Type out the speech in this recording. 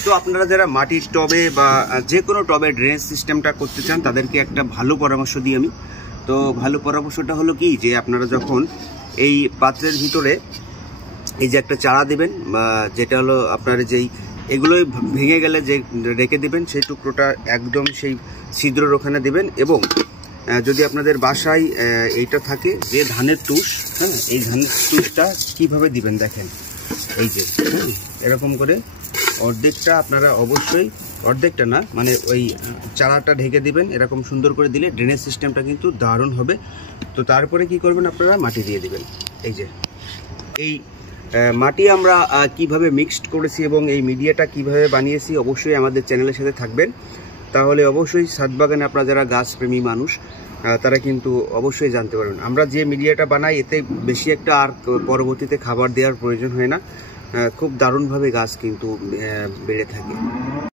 তো আপনারা যারা মাটির টবে বা যে কোনো টবে ড্রেনেজ সিস্টেমটা করতে চান তাদেরকে একটা ভালো পরামর্শ দিই আমি। তো ভালো পরামর্শটা হলো কি, যে আপনারা যখন এই পাত্রের ভিতরে এই যে একটা চারা দেবেন, যেটা হলো আপনার যেই এগুলোই ভেঙে গেলে যে রেখে দেবেন, সেই টুকরোটা একদম সেই ছিদ্রর ওখানে দেবেন। এবং যদি আপনাদের বাসায় এইটা থাকে যে ধানের তুষ, হ্যাঁ, এই ধানের তুষটা কীভাবে দিবেন দেখেন, এই যে এরকম করে অর্ধেকটা আপনারা অবশ্যই, অর্ধেকটা না মানে ওই চারাটা ঢেকে দিবেন। এরকম সুন্দর করে দিলে ড্রেনেজ সিস্টেমটা কিন্তু দারুণ হবে। তো তারপরে কি করবেন, আপনারা মাটি দিয়ে দিবেন। এই যে এই মাটি আমরা কিভাবে মিক্সড করেছি এবং এই মিডিয়াটা কিভাবে বানিয়েছি অবশ্যই আমাদের চ্যানেলের সাথে থাকবেন। তাহলে অবশ্যই ছাদ বাগানে আপনারা যারা গাছপ্রেমী মানুষ তারা কিন্তু অবশ্যই জানতে পারবেন। আমরা যে মিডিয়াটা বানাই এতে বেশি একটা আর পরবর্তীতে খাবার দেওয়ার প্রয়োজন হয় না, খুব দারুণভাবে গাছ কিন্তু বেড়ে থাকে।